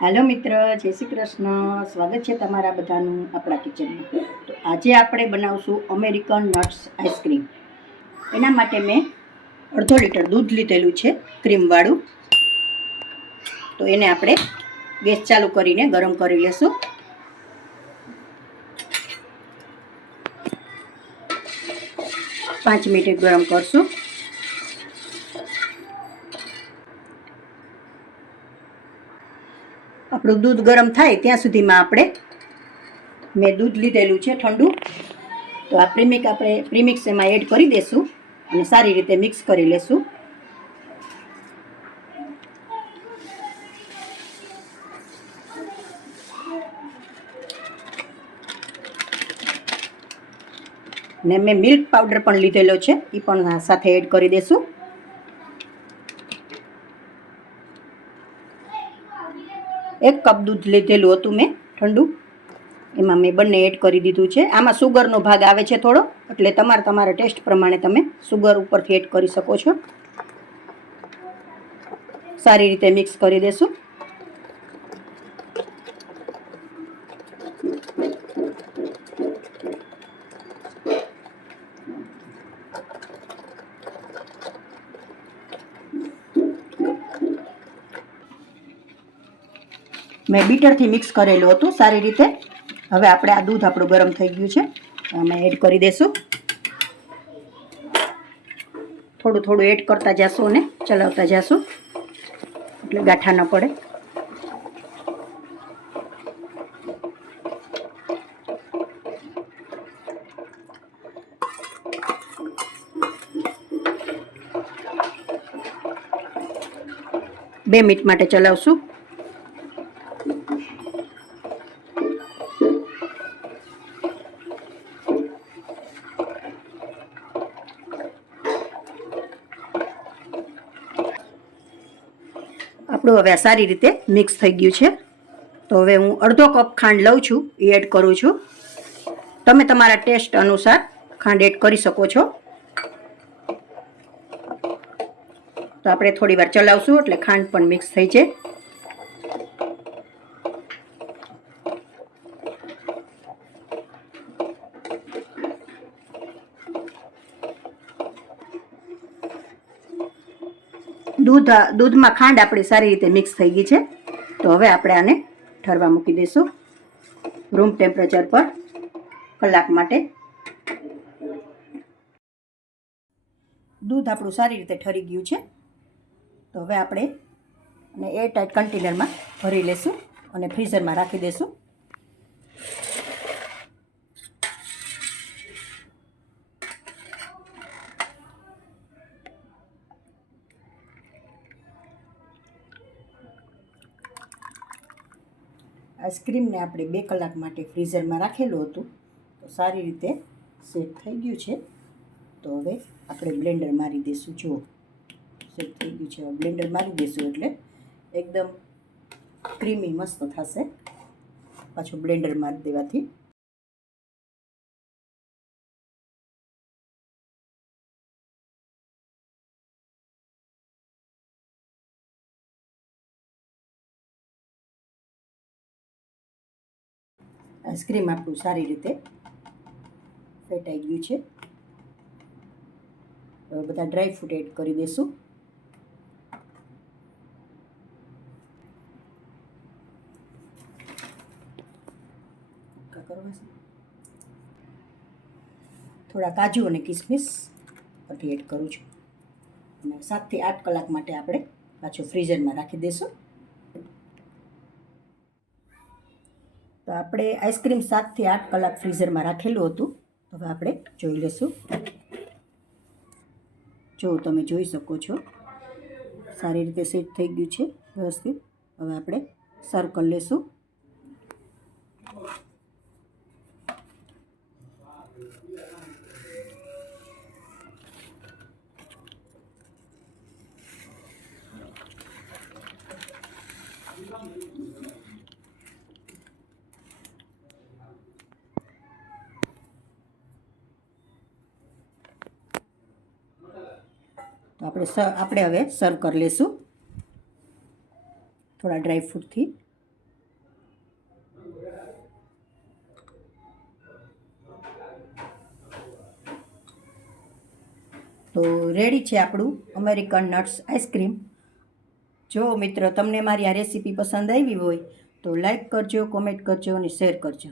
હાલો મિત્ર, જય શ્રી કૃષ્ણ. સ્વાગત છે તમારા બધાનું આપણા કિચનમાં. તો આજે આપણે બનાવશું અમેરિકન નટ્સ આઈસ્ક્રીમ. એના માટે મેં અડધો લીટર દૂધ લીધેલું છે ક્રીમવાળું. તો એને આપણે ગેસ ચાલુ કરીને ગરમ કરી લેશું. પાંચ મિનિટ ગરમ કરશું. આપણું દૂધ ગરમ થાય ત્યાં સુધીમાં મેં દૂધ લીધેલું છે ઠંડુ. તો આ પ્રીમિક્સ એમાં એડ કરી દઈશું અને સારી રીતે મિક્સ કરી લેશું. ને મેં મિલ્ક પાવડર પણ લીધેલો છે, એ પણ સાથે એડ કરી દઈશું. એક કપ દૂધ લીધેલું હતું મેં ઠંડુ, એમાં મેં બંને એડ કરી દીધું છે. આમાં સુગરનો ભાગ આવે છે થોડો, એટલે તમારા ટેસ્ટ પ્રમાણે તમે સુગર ઉપરથી એડ કરી શકો છો. સારી રીતે મિક્સ કરી દેશું. મેં બીટરથી મિક્સ કરેલું હતું સારી રીતે. હવે આપણે આ દૂધ આપણું ગરમ થઈ ગયું છે, અમે એડ કરી દઈશું. થોડું થોડું એડ કરતા જશું અને ચલાવતા જશું એટલે ગાંઠા ન પડે. બે મિનિટ માટે ચલાવશું. આપણું હવે સારી રીતે મિક્સ થઈ ગયું છે. તો હવે હું અડધો કપ ખાંડ લઉં છું, એ એડ કરું છું. તમે તમારા ટેસ્ટ અનુસાર ખાંડ એડ કરી શકો છો. તો આપણે થોડી વાર ચલાવશું એટલે ખાંડ પણ મિક્સ થઈ જાય. દૂધમાં ખાંડ આપણી સારી રીતે મિક્સ થઈ ગઈ છે. તો હવે આપણે આને ઠરવા મૂકી દઈશું રૂમ ટેમ્પરેચર પર કલાક માટે. દૂધ આપણું સારી રીતે ઠરી ગયું છે. તો હવે આપણે એરટાઇટ કન્ટેનરમાં ભરી લેશું અને ફ્રીઝરમાં રાખી દઈશું. આઈસ્ક્રીમને આપણે 2 કલાક માટે ફ્રીઝરમાં રાખેલું હતું, તો સારી રીતે સેટ થઈ ગયું છે. તો હવે આપણે બ્લેન્ડર મારી દઈશું. જુઓ સેટ થઈ ગયું છે. બ્લેન્ડર મારી દઈશું એટલે એકદમ ક્રીમી મસ્ત થશે. પાછું બ્લેન્ડર મારી દેવાથી આઈસ્ક્રીમ આપણું સારી રીતે ફેટાઈ ગયું છે. હવે બધા ડ્રાય ફ્રૂટ એડ કરી દઈશું. થોડા કાજુ અને કિસમિસ પરથી એડ કરું છું. અને 7 થી 8 કલાક માટે આપણે પાછું ફ્રીઝરમાં રાખી દઈશું. તો આપણે આઈસ્ક્રીમ 7 થી 8 કલાક ફ્રીઝરમાં રાખેલું હતું. હવે આપણે જોઈ લઈશું. જો તમે જોઈ શકો છો સારી રીતે સેટ થઈ ગયું છે વ્યવસ્થિત. હવે આપણે સર્વ કરી લઈશું. તો આપણે હવે સર્વ કરી લઈશું થોડા ડ્રાય ફ્રૂટથી. તો રેડી છે આપણું અમેરિકન નટ્સ આઈસ્ક્રીમ. જો મિત્રો તમને મારી આ રેસીપી પસંદ આવી હોય તો લાઈક કરજો, કોમેન્ટ કરજો અને શેર કરજો.